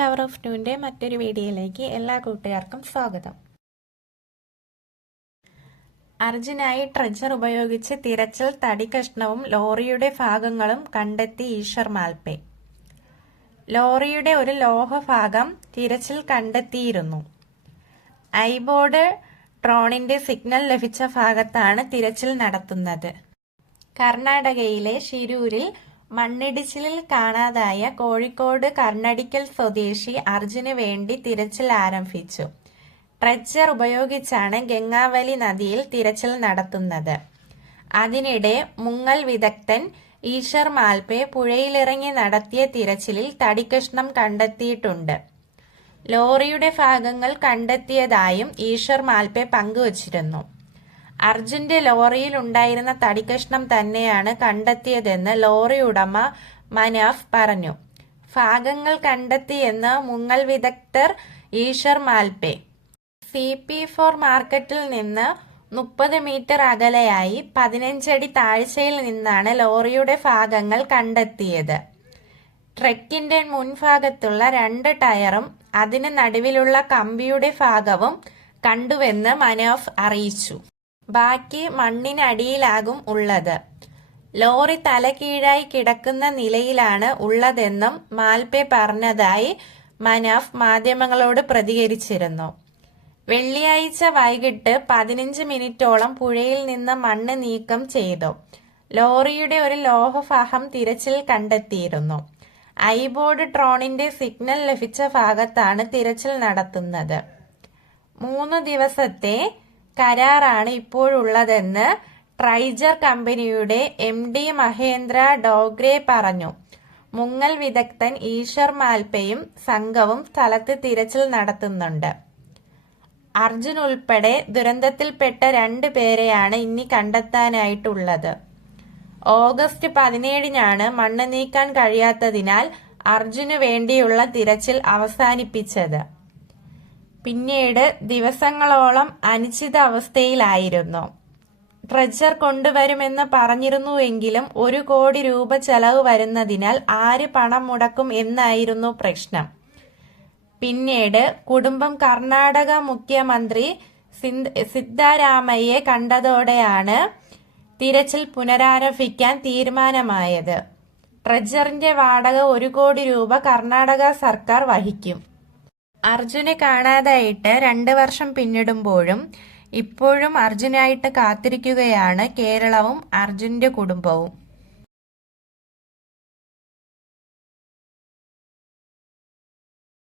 Power of ടുവിൻ്റെ മറ്റൊരു വീഡിയോയിലേക്ക് എല്ലാ കൂട്ടുകാർക്കും സ്വാഗതം. അർജുനായി ട്രെജർ ഉപയോഗിച്ച് തിരച്ചിൽ തടികഷ്ണവും ലോറിയുടെ ഭാഗങ്ങളും കണ്ടെത്തി ഈശ്വർ മാൽപേ. ലോറിയുടെ ഒരു ലോഹഭാഗം തിരച്ചിൽ കണ്ടെത്തിയിരുന്നു. ഐബോർഡ് ഡ്രോണിന്റെ സിഗ്നൽ ലഭിച്ച ഭാഗത്താണ് തിരച്ചിൽ നടത്തുന്നത്. കർണാടകയിലെ ഷിരൂരിൽ മണ്ണിടിച്ചിലിൽ കാണാതായ കോഴിക്കോട് കർണടിക്കൽ സ്വദേശി അർജുന് വേണ്ടി തിരച്ചിൽ ആരംഭിച്ചു. ട്രെജർ ഉപയോഗിച്ചാണ് ഗംഗാവലി നദിയിൽ തിരച്ചിൽ നടത്തുന്നത്. അതിനിടെ മുങ്ങൽ വിദഗ്ധൻ ഈശ്വർ മാൽപേ പുഴയിലിറങ്ങി നടത്തിയ തിരച്ചിലിൽ തടികഷ്ണം കണ്ടെത്തിയിട്ടുണ്ട്. ലോറിയുടെ ഭാഗങ്ങൾ കണ്ടെത്തിയതായും ഈശ്വർ മാൽപേ പങ്കുവച്ചിരുന്നു. അർജുന്റെ ലോറിയിൽ ഉണ്ടായിരുന്ന തടികഷ്ണം തന്നെയാണ് കണ്ടെത്തിയതെന്ന് ലോറി ഉടമ മനാഫ് പറഞ്ഞു. ഭാഗങ്ങൾ കണ്ടെത്തിയെന്ന് മുങ്ങൽ വിദഗ്ധർ ഈശ്വർ മാൽപേ. CP4 മാർക്കറ്റിൽ നിന്ന് 30 മീറ്റർ അകലെയായി 15 അടി താഴ്ചയിൽ നിന്നാണ് ലോറിയുടെ ഭാഗങ്ങൾ കണ്ടെത്തിയത്. ട്രക്കിന്റെ മുൻഭാഗത്തുള്ള 2 ടയറും അതിന് നടുവിലുള്ള കമ്പിയുടെ ഭാഗവും കണ്ടുവെന്ന് മനാഫ് അറിയിച്ചു. ബാക്കി മണ്ണിനടിയിലാകും ഉള്ളത്. ലോറി തലകീഴായി കിടക്കുന്ന നിലയിലാണ് ഉള്ളതെന്നും മാൽപേ പറഞ്ഞതായി മനാഫ് മാധ്യമങ്ങളോട് പ്രതികരിച്ചിരുന്നു. വെള്ളിയാഴ്ച വൈകിട്ട് 15 മിനിറ്റോളം പുഴയിൽ നിന്ന് മണ്ണ് നീക്കം ചെയ്തു. ലോറിയുടെ ഒരു ലോഹഭാഗം തിരച്ചിൽ കണ്ടെത്തിയിരുന്നു. ഐബോർഡ് ഡ്രോണിന്റെ സിഗ്നൽ ലഭിച്ച ഭാഗത്താണ് തിരച്ചിൽ നടത്തുന്നത്. 3 ദിവസത്തെ കരാറാണ് ഇപ്പോഴുള്ളതെന്ന് ട്രൈജർ കമ്പനിയുടെ MD മഹേന്ദ്ര ഡോഗ്രെ പറഞ്ഞു. മുങ്ങൽ വിദഗ്ധൻ ഈശ്വർ മാൽപേയും സംഘവും സ്ഥലത്ത് തിരച്ചിൽ നടത്തുന്നുണ്ട്. അർജുൻ ഉൾപ്പെടെ ദുരന്തത്തിൽപ്പെട്ട 2 പേരെയാണ് ഇനി കണ്ടെത്താനായിട്ടുള്ളത്. ഓഗസ്റ്റ് 17-നാണ് മണ്ണ് നീക്കാൻ കഴിയാത്തതിനാൽ അർജുന് വേണ്ടിയുള്ള തിരച്ചിൽ അവസാനിപ്പിച്ചത്. പിന്നീട് ദിവസങ്ങളോളം അനിശ്ചിതാവസ്ഥയിലായിരുന്നു. ട്രെജർ കൊണ്ടുവരുമെന്ന് പറഞ്ഞിരുന്നുവെങ്കിലും 1 കോടി രൂപ ചെലവ് വരുന്നതിനാൽ ആര് പണം മുടക്കും എന്നായിരുന്നു പ്രശ്നം. പിന്നീട് കുടുംബം കർണാടക മുഖ്യമന്ത്രി സിദ്ധരാമയ്യെ കണ്ടതോടെയാണ് തിരച്ചിൽ പുനരാരംഭിക്കാൻ തീരുമാനമായത്. ട്രെജറിന്റെ വാടക 1 കോടി രൂപ കർണാടക സർക്കാർ വഹിക്കും. അർജുനെ കാണാതായിട്ട് 2 വർഷം പിന്നിടുമ്പോഴും ഇപ്പോഴും അർജുനായിട്ട് കാത്തിരിക്കുകയാണ് കേരളവും അർജുന്റെ കുടുംബവും.